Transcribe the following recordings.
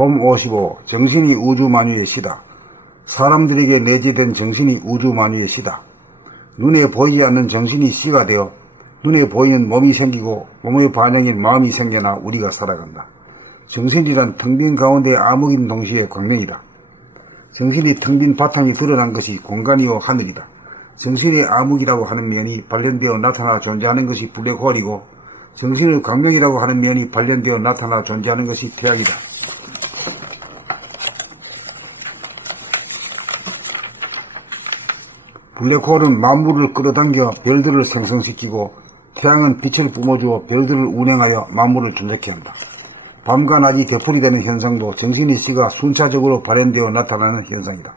봄 55. 정신이 우주만유의 시다. 사람들에게 내재된 정신이 우주만유의 시다. 눈에 보이지 않는 정신이 씨가 되어 눈에 보이는 몸이 생기고 몸의 반영인 마음이 생겨나 우리가 살아간다. 정신이란 텅 빈 가운데 암흑인 동시에 광명이다. 정신이 텅 빈 바탕이 드러난 것이 공간이요 하늘이다. 정신의 암흑이라고 하는 면이 발현되어 나타나 존재하는 것이 블랙홀이고 정신의 광명이라고 하는 면이 발현되어 나타나 존재하는 것이 태양이다. 블랙홀은 만물을 끌어당겨 별들을 생성시키고 태양은 빛을 뿜어주어 별들을 운행하여 만물을 존재케 한다. 밤과 낮이 되풀이되는 현상도 정신의 씨가 순차적으로 발현되어 나타나는 현상이다.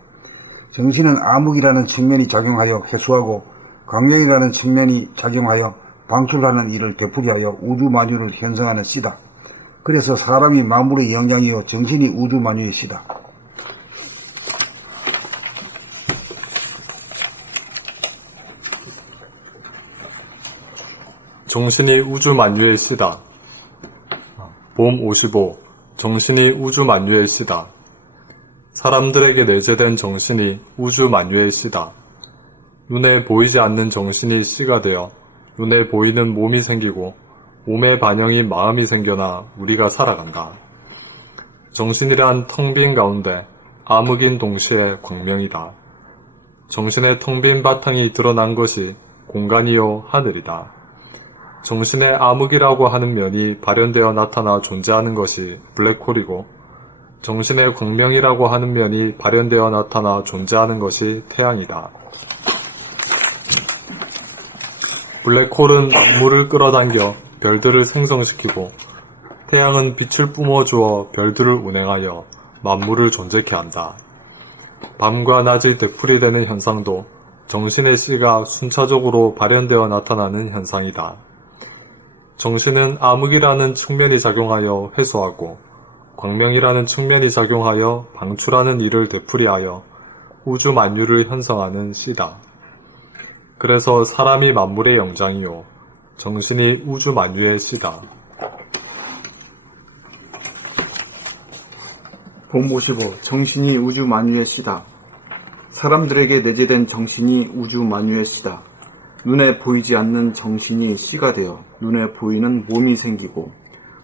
정신은 암흑이라는 측면이 작용하여 해소하고 광명이라는 측면이 작용하여 방출하는 일을 되풀이하여 우주만유를 형성하는 씨다. 그래서 사람이 만물의 영장이요 정신이 우주만유의 씨다. 정신이 우주만유의 씨다. 봄 55. 정신이 우주만유의 씨다. 사람들에게 내재된 정신이 우주만유의 씨다. 눈에 보이지 않는 정신이 씨가 되어 눈에 보이는 몸이 생기고 몸의 반영인 마음이 생겨나 우리가 살아간다. 정신이란 텅 빈 가운데 암흑인 동시에 광명이다. 정신의 텅 빈 바탕이 드러난 것이 공간이요 하늘이다. 정신의 암흑이라고 하는 면이 발현되어 나타나 존재하는 것이 블랙홀이고 정신의 광명이라고 하는 면이 발현되어 나타나 존재하는 것이 태양이다. 블랙홀은 만물을 끌어당겨 별들을 생성시키고 태양은 빛을 뿜어주어 별들을 운행하여 만물을 존재케 한다. 밤과 낮이 되풀이되는 현상도 정신의 씨가 순차적으로 발현되어 나타나는 현상이다. 정신은 암흑이라는 측면이 작용하여 회수하고 광명이라는 측면이 작용하여 방출하는 일을 되풀이하여 우주만유를 형성하는 씨다. 그래서 사람이 만물의 영장이요 정신이 우주만유의 씨다. 봄 55. 정신이 우주만유의 씨다. 사람들에게 내재된 정신이 우주만유의 씨다. 눈에 보이지 않는 정신이 씨가 되어 눈에 보이는 몸이 생기고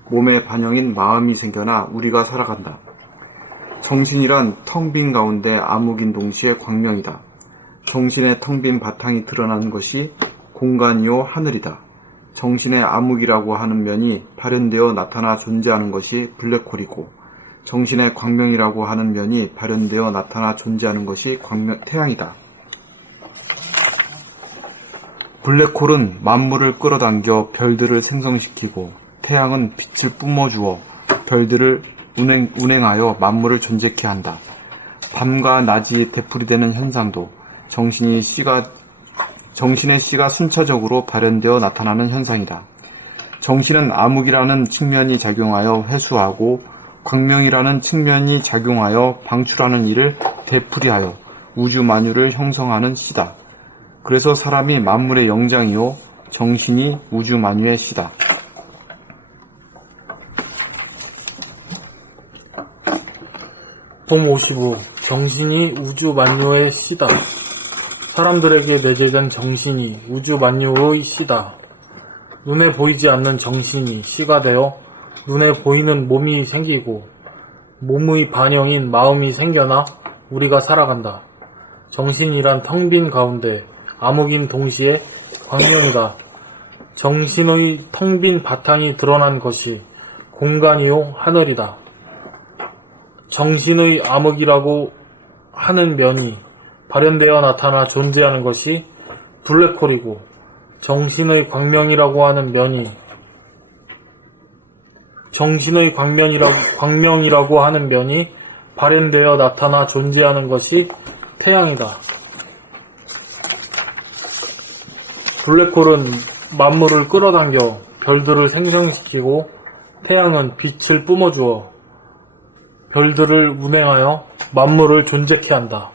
몸의 반영인 마음이 생겨나 우리가 살아간다. 정신이란 텅 빈 가운데 암흑인 동시에 광명이다. 정신의 텅 빈 바탕이 드러나는 것이 공간이요 하늘이다. 정신의 암흑이라고 하는 면이 발현되어 나타나 존재하는 것이 블랙홀이고 정신의 광명이라고 하는 면이 발현되어 나타나 존재하는 것이 태양이다. 블랙홀은 만물을 끌어당겨 별들을 생성시키고 태양은 빛을 뿜어주어 별들을 운행하여 만물을 존재케 한다. 밤과 낮이 되풀이되는 현상도 정신의 씨가 순차적으로 발현되어 나타나는 현상이다. 정신은 암흑이라는 측면이 작용하여 회수하고 광명이라는 측면이 작용하여 방출하는 일을 되풀이하여 우주만유를 형성하는 씨다. 그래서 사람이 만물의 영장이요 정신이 우주만유의 씨다. 봄 55. 정신이 우주만유의 씨다. 사람들에게 내재된 정신이 우주만유의 씨다. 눈에 보이지 않는 정신이 씨가 되어 눈에 보이는 몸이 생기고 몸의 반영인 마음이 생겨나 우리가 살아간다. 정신이란 텅 빈 가운데 암흑인 동시에 광명이다. 정신의 텅 빈 바탕이 드러난 것이 공간이요 하늘이다. 정신의 암흑이라고 하는 면이 발현되어 나타나 존재하는 것이 블랙홀이고 정신의 광명이라고 하는 면이 광명이라고 하는 면이 발현되어 나타나 존재하는 것이 태양이다. 블랙홀은 만물을 끌어당겨 별들을 생성시키고 태양은 빛을 뿜어주어 별들을 운행하여 만물을 존재케 한다.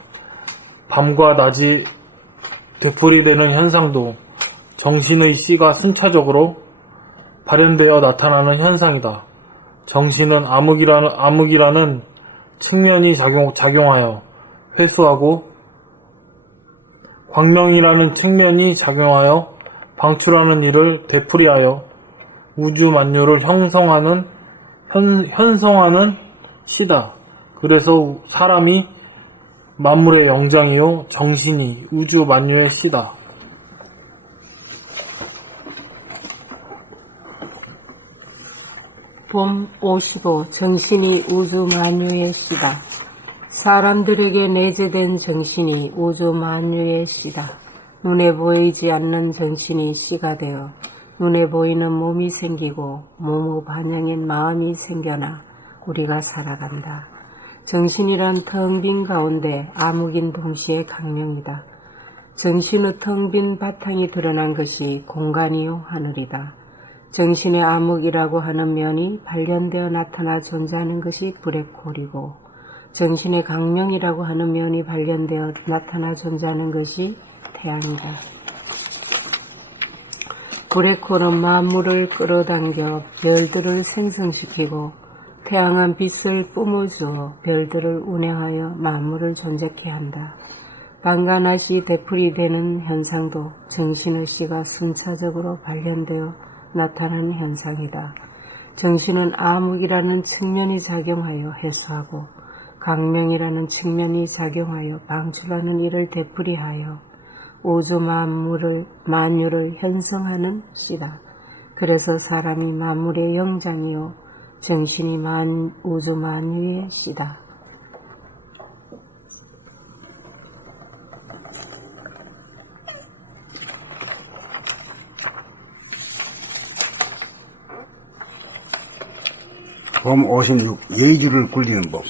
밤과 낮이 되풀이되는 현상도 정신의 씨가 순차적으로 발현되어 나타나는 현상이다. 정신은 암흑이라는 측면이 작용하여 회수하고 광명이라는 측면이 작용하여 방출하는 일을 되풀이하여 우주 만유를 현성하는 시다. 그래서 사람이 만물의 영장이요 정신이 우주 만유의 시다. 봄 55 정신이 우주 만유의 시다. 사람들에게 내재된 정신이 우주 만유의 시다. 눈에 보이지 않는 정신이 씨가 되어 눈에 보이는 몸이 생기고 몸의 반영인 마음이 생겨나 우리가 살아간다. 정신이란 텅 빈 가운데 암흑인 동시에 강명이다. 정신의 텅 빈 바탕이 드러난 것이 공간이요 하늘이다. 정신의 암흑이라고 하는 면이 발견되어 나타나 존재하는 것이 브랙홀이고 정신의 강명이라고 하는 면이 발견되어 나타나 존재하는 것이 태양이다. 브랙홀은 만물을 끌어당겨 별들을 생성시키고 태양은 빛을 뿜어주어 별들을 운행하여 만물을 존재케 한다. 밤과 낮이 되풀이되는 현상도 정신의 씨가 순차적으로 발견되어 나타나는 현상이다. 정신은 암흑이라는 측면이 작용하여 해소하고 강명이라는 측면이 작용하여 방출하는 일을 되풀이하여 우주 만유를 현성하는 씨다. 그래서 사람이 만물의 영장이요 정신이 우주 만유의 씨다. 봄 56 예의주를 굴리는 법.